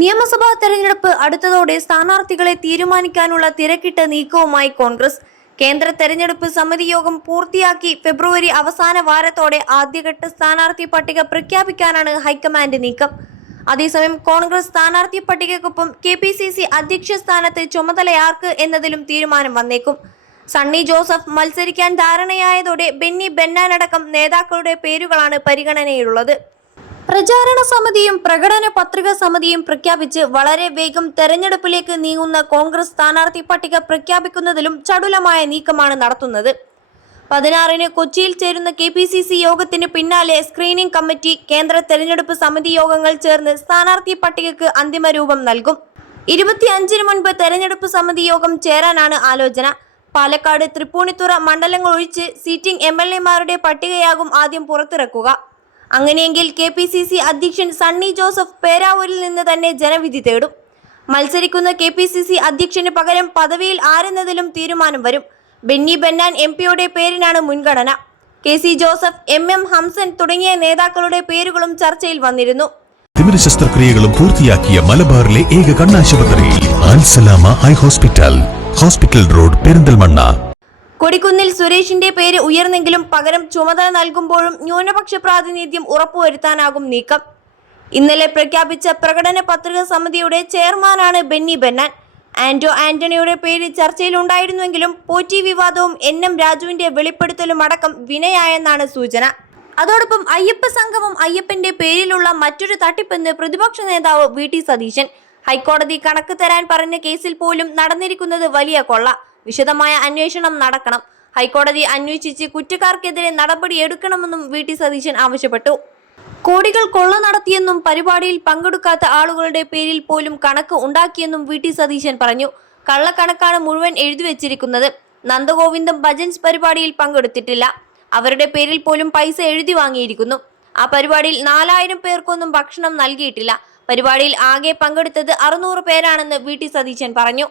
നിയമസഭാ തെരഞ്ഞെടുപ്പ് അടുത്തതോടെ സ്ഥാനാർത്ഥികളെ തീരുമാനിക്കാനുള്ള തിരക്കിട്ട നീക്കവുമായി കോൺഗ്രസ്. കേന്ദ്ര തെരഞ്ഞെടുപ്പ് സമിതി യോഗം പൂർത്തിയാക്കി ഫെബ്രുവരി അവസാന വാരത്തോടെ ആദ്യഘട്ട സ്ഥാനാർത്ഥി പട്ടിക പ്രഖ്യാപിക്കാനാണ് ഹൈക്കമാൻഡ് നീക്കം. അതേസമയം കോൺഗ്രസ് സ്ഥാനാർത്ഥി പട്ടികയ്ക്കൊപ്പം കെ പി സി സി അധ്യക്ഷ സ്ഥാനത്ത് ചുമതലയാർക്ക് എന്നതിലും തീരുമാനം വന്നേക്കും. സണ്ണി ജോസഫ് മത്സരിക്കാൻ ധാരണയായതോടെ ബെന്നി ബെന്നാനടക്കം നേതാക്കളുടെ പേരുകളാണ് പരിഗണനയിലുള്ളത്. പ്രചാരണ സമിതിയും പ്രകടന പത്രിക സമിതിയും പ്രഖ്യാപിച്ച് വളരെ വേഗം തെരഞ്ഞെടുപ്പിലേക്ക് നീങ്ങുന്ന കോൺഗ്രസ് സ്ഥാനാർത്ഥി പട്ടിക പ്രഖ്യാപിക്കുന്നതിലും ചടുലമായ നീക്കമാണ് നടത്തുന്നത്. പതിനാറിന് കൊച്ചിയിൽ ചേരുന്ന കെ പി സി സി യോഗത്തിന് പിന്നാലെ സ്ക്രീനിംഗ് കമ്മിറ്റി കേന്ദ്ര തെരഞ്ഞെടുപ്പ് സമിതി യോഗങ്ങൾ ചേർന്ന് സ്ഥാനാർത്ഥി പട്ടികയ്ക്ക് അന്തിമ രൂപം നൽകും. ഇരുപത്തിയഞ്ചിന് മുൻപ് തെരഞ്ഞെടുപ്പ് സമിതി യോഗം ചേരാനാണ് ആലോചന. പാലക്കാട് തൃപ്പൂണിത്തുറ മണ്ഡലങ്ങൾ ഒഴിച്ച് സീറ്റിംഗ് എം എൽ എമാരുടെ പട്ടികയാകും ആദ്യം പുറത്തിറക്കുക. അങ്ങനെയെങ്കിൽ കെ പി സി സി അധ്യക്ഷൻ സണ്ണി ജോസഫ് പേരാവൂരിൽ നിന്ന് തന്നെ ജനവിധി തേടും. മത്സരിക്കുന്ന കെ പി സി സി അധ്യക്ഷന് പകരം പദവിയിൽ ആരെന്നതിലും തീരുമാനം വരും. ബെന്നി ബെന്നാൻ എം പിയുടെ പേരിനാണ് മുൻഗണന. K C Joseph M M Hassan തുടങ്ങിയ നേതാക്കളുടെ പേരുകളും ചർച്ചയിൽ വന്നിരുന്നു. ശസ്ത്രക്രിയകളും പൂർത്തിയാക്കിയ മലബാറിലെ ഏക കണ്ണാശുപത്രി Al Salama eye hospital. Hospital road Perinthalmanna. Kodikunnil സുരേഷിന്റെ പേര് ഉയർന്നെങ്കിലും പകരം ചുമതല നൽകുമ്പോഴും ന്യൂനപക്ഷ പ്രാതിനിധ്യം ഉറപ്പുവരുത്താനാകും നീക്കം. ഇന്നലെ പ്രഖ്യാപിച്ച പ്രകടന പത്രിക സമിതിയുടെ ചെയർമാനാണ് ബെന്നി ബെന്നാൻ. ആന്റോ ആന്റണിയുടെ പേര് ചർച്ചയിലുണ്ടായിരുന്നുവെങ്കിലും പോറ്റി വിവാദവും എൻ എം രാജുവിന്റെ വെളിപ്പെടുത്തലും അടക്കം വിനയായെന്നാണ് സൂചന. അതോടൊപ്പം അയ്യപ്പ സംഘവും അയ്യപ്പന്റെ പേരിലുള്ള മറ്റൊരു തട്ടിപ്പെന്ന് പ്രതിപക്ഷ നേതാവ് വി ടി സതീശൻ. ഹൈക്കോടതി കണക്ക് തരാൻ പറഞ്ഞ കേസിൽ പോലും നടന്നിരിക്കുന്നത് വലിയ കൊള്ള. വിശദമായ അന്വേഷണം നടക്കണം. ഹൈക്കോടതി അന്വേഷിച്ച് കുറ്റക്കാർക്കെതിരെ നടപടി എടുക്കണമെന്നും വി. ടി. സതീശൻ ആവശ്യപ്പെട്ടു. കോടികൾ കൊള്ള നടത്തിയെന്നും പരിപാടിയിൽ പങ്കെടുക്കാത്ത ആളുകളുടെ പേരിൽ പോലും കണക്ക് ഉണ്ടാക്കിയെന്നും വി. ടി. സതീശൻ പറഞ്ഞു. കള്ളക്കണക്കാണ് മുഴുവൻ എഴുതി വെച്ചിരിക്കുന്നത്. നന്ദഗോവിന്ദം ഭജൻസ് പരിപാടിയിൽ പങ്കെടുത്തിട്ടില്ല. അവരുടെ പേരിൽ പോലും പൈസ എഴുതി വാങ്ങിയിരിക്കുന്നു. ആ പരിപാടിയിൽ നാലായിരം പേർക്കൊന്നും ഭക്ഷണം നൽകിയിട്ടില്ല. പരിപാടിയിൽ ആകെ പങ്കെടുത്തത് അറുന്നൂറ് പേരാണെന്ന് വി. ടി. സതീശൻ പറഞ്ഞു.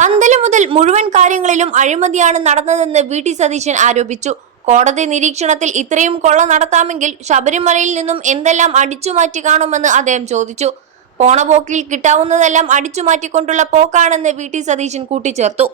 പന്തൽ മുതൽ മുഴുവൻ കാര്യങ്ങളിലും അഴിമതിയാണ് നടന്നതെന്ന് വി ടി സതീശൻ ആരോപിച്ചു. കോടതി നിരീക്ഷണത്തിൽ ഇത്രയും കൊള്ള നടത്താമെങ്കിൽ ശബരിമലയിൽ നിന്നും എന്തെല്ലാം അടിച്ചുമാറ്റി കാണുമെന്ന് അദ്ദേഹം ചോദിച്ചു. പോണ പോക്കിൽ കിട്ടാവുന്നതെല്ലാം അടിച്ചുമാറ്റിക്കൊണ്ടുള്ള പോക്കാണെന്ന് വി ടി സതീശൻ കൂട്ടിച്ചേർത്തു.